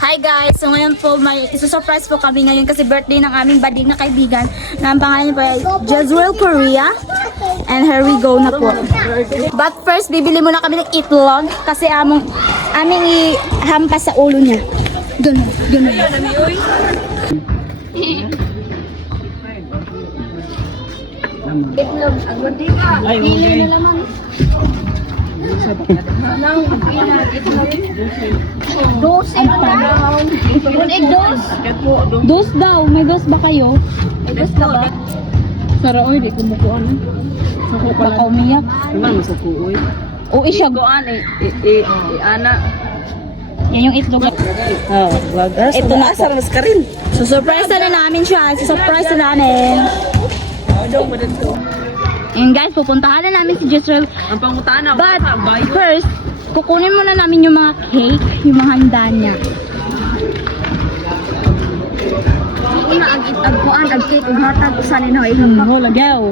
Hi guys! So ngayon po may isusurprise po kami ngayon kasi birthday ng aming bading na kaibigan na ang pangalan po ay Jezreel Korea. And here we go na po. But first, bibili muna kami ng itlog kasi aming ihampas sa ulo niya. Ganun, ganun. Itlog, agad din ka. Pili na naman. Dos Dos daw. May dos ba kayo? May dos na ba? Sara oy, di kumukuan. Baka umiyak. Naman masuko oy. O siya. Kuan ana. Yan yung itlog. Wagas. Ito na po. Mas karin. So surprise na namin siya. Surprise na namin. And guys, pupuntahan na namin si Jezreel. Ang pangutaan na. But first, kukunin muna namin yung mga cake, yung mga handa niya. Cake, hatag sa nino lagaw.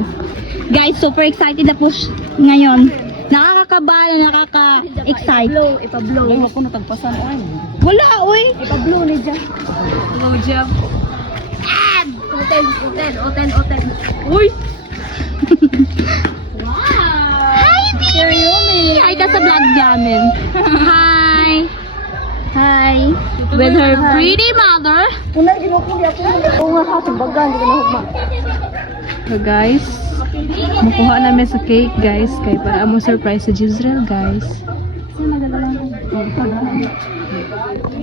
Guys, super excited na po ngayon. Nakakakabala, nakaka-excite. Ipablow. Ay, ako natagpasan oy. Wala, oy. Ipablow ni Jam. Hello Jam. Oten. Uy. Hi, Mimi! Hi ka sa vlog namin. Hi! Hi! With her pretty mother. So guys, makuha namin sa cake guys. Kaya para mo surprise sa Jezreel guys.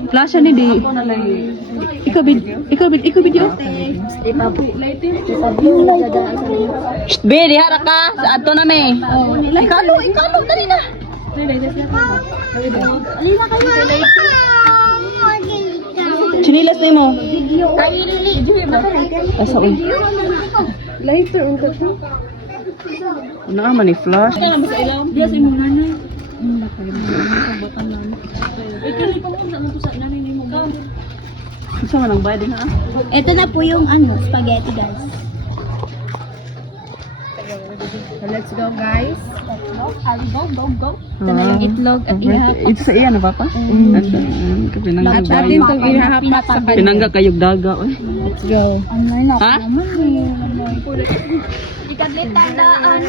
Flash ni di. Ikaw video. Be, dihara ka. Sa ato na me. Ikalo, dali na. Chinilas na mo. Asa uy. Lighter unta siya. Ano nga man ni flash? Diya sa imong nanay. Isa man ang bayad na. Ito na po yung spaghetti guys. So let's go guys. Go. Ito na yung itlog at ihahap. Ito sa iya na papa? Pinangga Atin itong ihahapak sa kanya. Pinangga kayog daga. Let's go. Online ako Ha? naman eh. Ikadlit tandaan.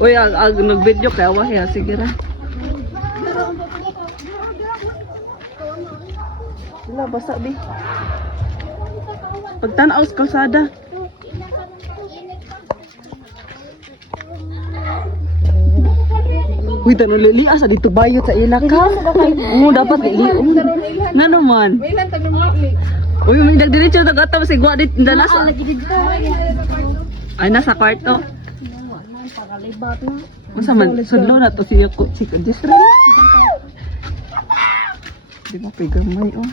Uy, nag-video kaya wahya. Sige ra. Wala, basa di. Pagtanaw sa kalsada. Uy, tanong lili asa dito bayot sa ila ka. Oo, dapat lili. Nga naman. Uy, may nagdiretso na gata si Gwa dit nasa. Ay nasa kwarto. Unsa man sudlo na to si Jezreel. Di ba pigamay oh.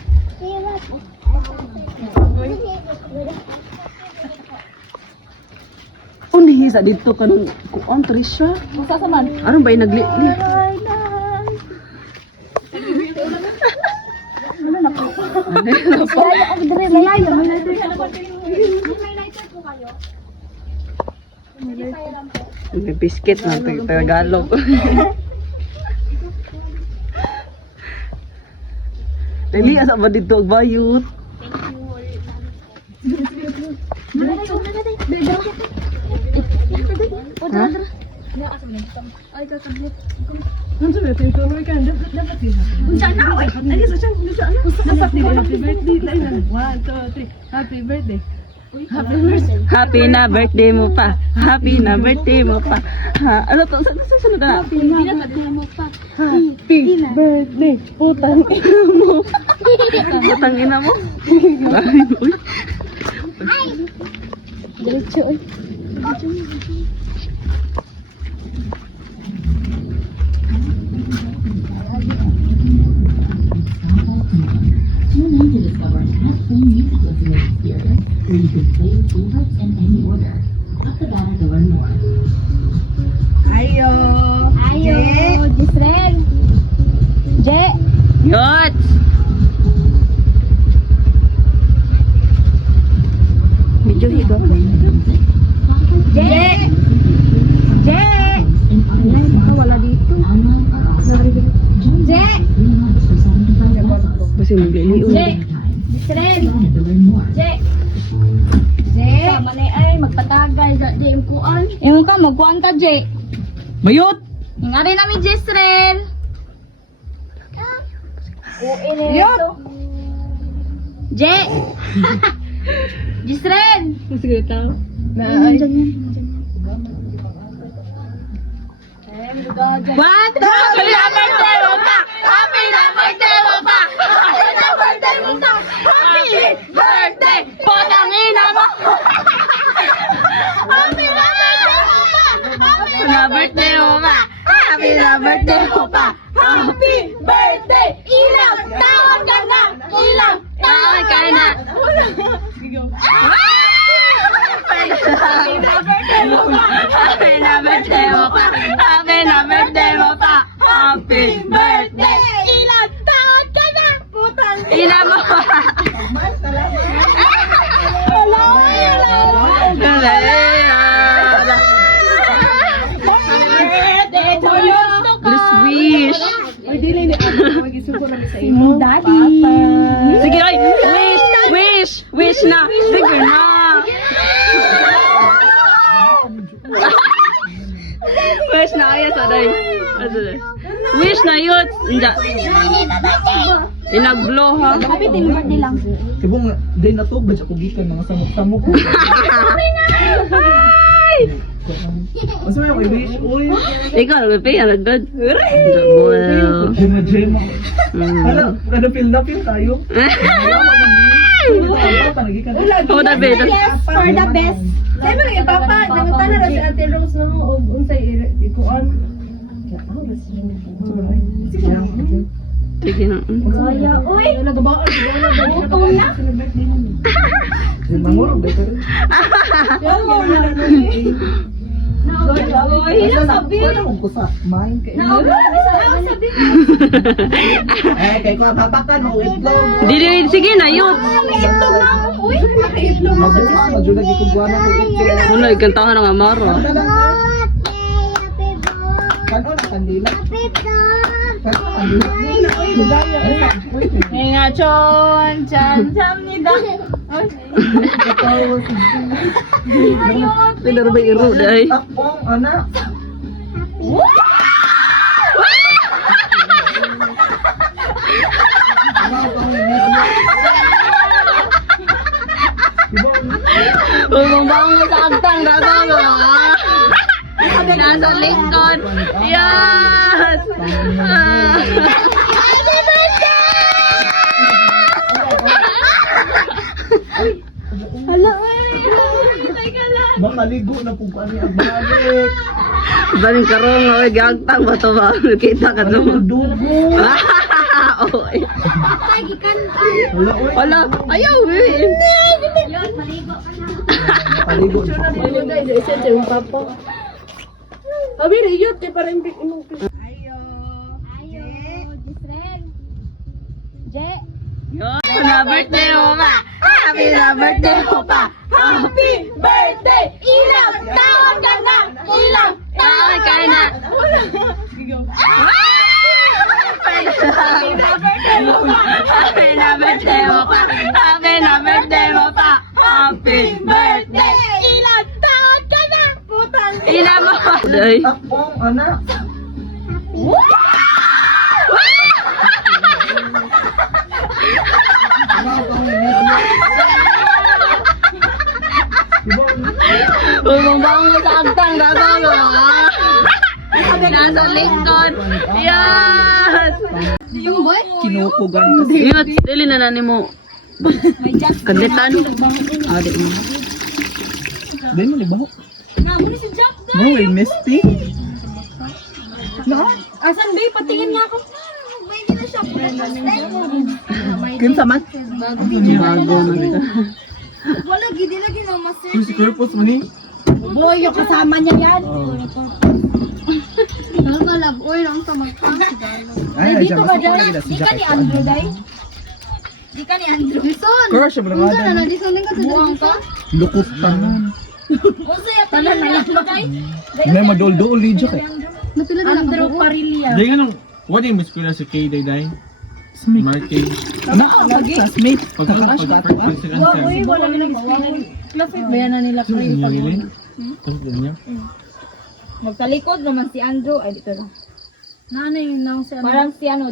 Unihi sa dito kanang kuon Trisha. Masa man? Aron ba nagli? Ano na po? Ano po? May biscuit na Tagalog. Dali asa ba dito ang bayot? Ha? Happy na birthday mo pa. Happy na birthday mo pa. Ha, ano to? Sunod na. Happy birthday. Putang ina mo. Putang ina mo. Uy. Diretso oy. Tune in to discover an at-home music listening experience where you can play your favorites in any order. Tap the banner to learn more. Ayo. Jezreel. Yots. Medyo higo. Wala dito. Je! kasi magliliw. Jisren! Wanted to learn more. Manay ay, magpatagal. Jay, impuan. Ewan ka, magpuan ka, Jay. Mayot! Ngari namin, Jisren. Yun. Jay! Jisren! Sige, tao. What? Happy na birthday mo pa! Happy na birthday mo pa! Happy na birthday mo pa! Happy birthday! Potangina mo! Happy na birthday mo pa! Happy na birthday mo pa! Happy na birthday mo pa! Happy birthday! Ilang taon ka na! Ilang taon ka na! Happy na birthday mo pa! Happy na birthday mo pa! Happy na birthday mo pa! Happy birthday! Ilang taon ka na! Putang ina mo! Please wish. Daddy! Sige, oy! Wish! Wish na! Sige na! Wish na kaya sa day. Wish na yun! Inag-blow ha? Happy team birthday lang. Kibong day na to, badya ko gikan mga samok-samok ko. Masa may may wish, uy. Ikaw, nag-pay, nag-good. Well. Jema-jema. Hala, kada feel na feel tayo. Oh, the best. For the best. Say mo ni papa, nangutan na ra si Ate Rose no og unsay ikuan. Sige na. Kaya, uy! Nagabaan na. Mangurog day ka rin. Wala mong kusa. Main ka. Eh, kay ko habakan mo itlog. Dili, sige na yun. Mabuka, madyo lagi kong buwanan ko itlog. Wala, ikantahan ng Amaro. Kano na kandila? Kano na kandila? Nga, chon! Chan! Cham ni da! Pinaro ba iro dahil? Takpong, anak. Bumabang mo sa agtang dato mo. Nasa likod. Yes! Makaligo na po ka niya balik. Baling karong nga, gagtang ba ito ba? Kita ka doon. Dugo. Oy. Wala, oy. Wala, ayaw eh. Paligo na po. Abi riyot kay para hindi imong Na birthday mo pa! Happy na birthday mo pa! Happy birthday! Ilang taon ka na! Ilang Taon ka na! Happy na birthday mo pa! Happy na birthday mo pa! Happy na birthday mo pa! Happy birthday! Ilang taon ka na! Putang Ina mo! Day. Takpong, anak. Bumabang mo sa agtang dato mo. Nasa likod. Yes! Kinukugan kasi. Yun, dili na nani mo. Kadlitan. Ah, di mo. Dahil mo libaho. Namo ni si Jack da! No, eh, misty. Asan ba? Patingin nga ako. Pwede na siya. Kinsa man? Bago na. Wala, gidi lagi na master. Who's purpose mo ni? Boy, yung kasama niya yan. Ay, Dito ka dyan. Di ka ni Andrew, day? Di ka ni Andrew. Son! Crush, brother. Buwang ka? Lukot tanan. Uso ya, talan na lang, day? May madol-dol lidyo kay. Andrew Parilia. Day nga nung, what yung miss ko na si Kay Day Day? Marking. Classmate. Pagkakaas ka ito. Uy, wala nila classmate ba yan na nila pre? Magtalikod naman si Andrew. Ay, dito lang. Nanay nang si ano. Parang si ano,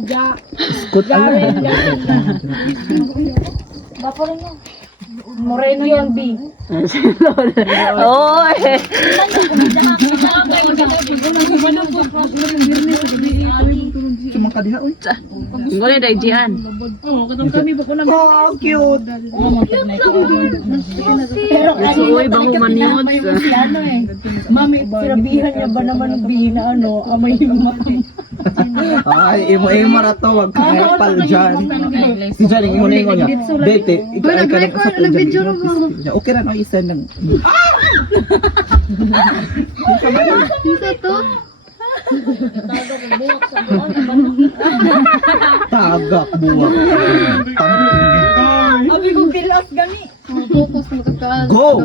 Kut Jaren. Bapo rin yun. Moreno yun, B. Oy! Sumang kadiha, uy. Ngulay dahil diyan. Oh, cute. Pero Uy, bango maniwod. si ano eh. Mami, sinabihan niya ba naman ng bihin na ano, amay yung mami. Ay, imo ra to, wag ka pal dyan. Si Jan, imo na ingon niya. Bete, ikaw ay ka lang sa video mo. Okay ra no isa lang. Tagak buwak. Abi ko kilas gani. Go!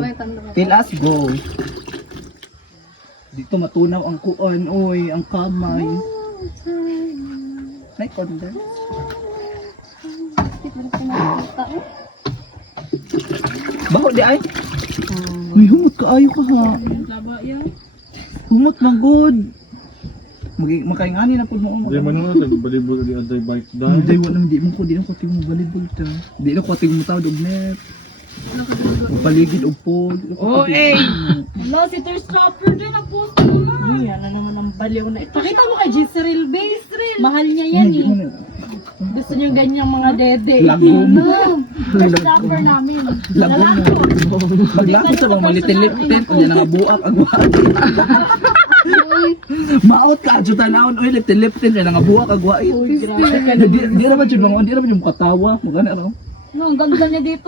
Till us go. Dito matunaw ang kuon, oy, ang kamay. May konda. Baho di ay? May humot ka ayo ka ha. Humot na good. Makaingani na po mo. Di man na nagbalibol di other bike down. Hindi wa nang di mo ko tingmo volleyball ta. Di na ko tingmo tawd og net. Paligid og pod. Oh, eh. Hello, si Thirstopper din. Napost ko na. Yan na naman ang baliw na. Pakita mo kay Gisril, base. Mahal niya yan eh. Gusto niyo ganyang mga dede. Lagom. Thirstopper namin. Lagom mo. Maglapit sa mga malitin-litin. Kung yan ang buak, agwaan. Maot ka, adjutan naon. Uy, litin-litin. Yan ang buak, agwain. Di naman yung katawa. Magana, no? No, ang ganda niya dito.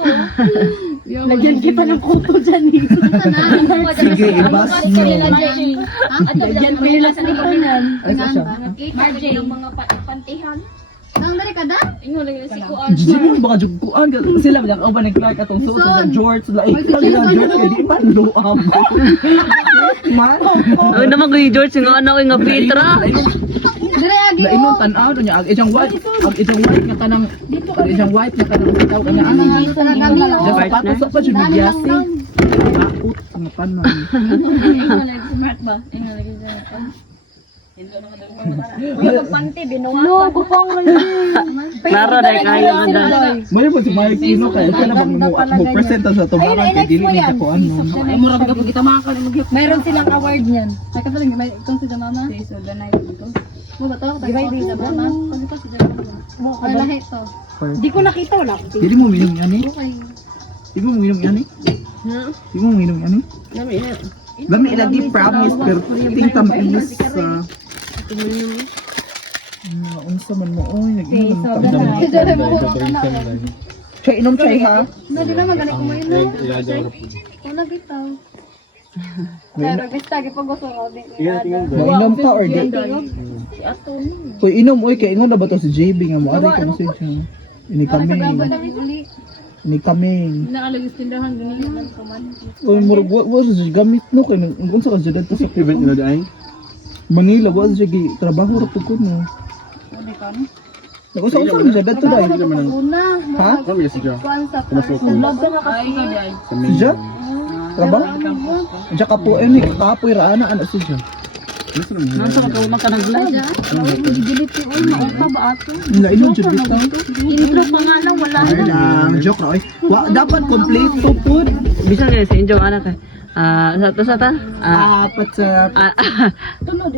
Lagyan kita ng kuto dyan eh. Sige, ibas nyo. Lagyan mo nila sa likunan. Ay, sa siya. Marjay. Ang mga pantihan. Ang dari ka da? Ingo lang yung si Kuan. Gigi mo baka jugkuan ka. Sila ba yung ni Clark atong suot sa George. Like, George, hindi man luam. Man. Ay naman kay George nga ano nga Petra. Na imong tan-aw niya ang isang white nga kanang ang isang white nga kanang bitaw kanya ano. Dapat patos sa jud bigyasi. Akot nga tanan. Smart ba? Ingo lang yung panty, binuha. No, gupang Klaro dai kayo anda. May mo si Mike Kino kaya kana bang mo presenta sa tubaran kay dili ni sa kuan mo. Ay, mura ka kita makakalimugyot. Mayroon silang award niyan. Ay, ka talaga, may itong si Jamama. Si Sudanay dito. Mo ba to? Gibay di Jamama. Kasi to si Jamama. Ay, lahi to. Di ko nakita, wala. Dili mo minom yan eh. Okay. Di mo minom yan eh. Di mo minom yan eh. Lami lagi promise pero ting tamis sa unsa man mo oy nag-inom ka man. Chay inom chay ha. Hindi na magaling ko mo yun. Ano bitaw? Pero basta gipag gusto ko din. Inom ka or di? Uy inom oy kay ingon na ba to si JB nga mo ari ka mo siya. Ini kami. Ini kami. Nakalagis tindahan ganyan lang kaman. Uy murag wa sa gamit no kay unsa ka jud sa Event nila di ay. Manila wa sa trabaho ra pud ko no. Ano ka no? Nag-usap sa jud dito dai. Una, Ha? Kami si Jo. kuan sa first. Love na kasi. Si Ja? Trabaho? Ja ka po ni kapoy ra ana si Ja. Nasa ka makanag-live. Giliti oy, maupa ba ato? Nainom jud dito. Intro pa nga lang wala Ay lang, joke ra oy. Dapat complete to pud. Bisa nga sa inyong anak eh. Sa ta? Apat sa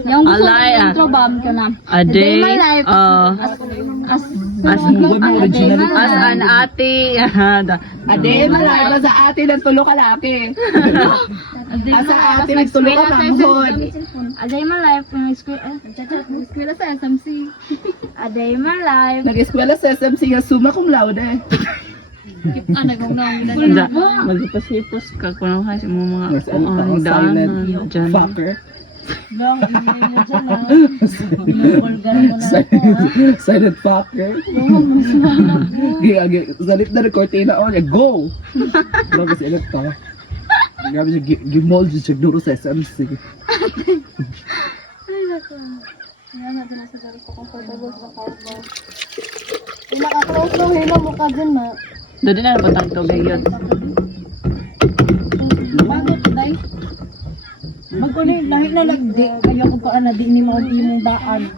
Yung gusto Alay, ng intro bomb ka na. A day, as an ate, Ade, maraba sa atin ang tulo ka laki. Asa atin ang tulo ka manghod. A day my life. Eskwela sa SMC. A day my life. Nag-eskwela sa SMC nga suma kung laude. magpasipos ka kung ano mo mga Yes, ano ka, silent dyan. fucker. Lang, niya dyan ah. Silent fucker. Salit na ng cortina on, go! Grabe si Elot pa. Grabe siya, gimold siya duro sa SMC. Yan, natin na sa dali ko comfortable sa carbo. Ang hila mo ka dyan na. Doon na napatang tubig yun. Bago to, day. Magkunin, lahi na lagdi. Kaya ko pa na di ni mo imong daan.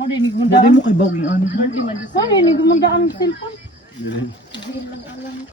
Marinig mo Dali mo kay bawing ano. Marinig mo daan ang cellphone. Dili.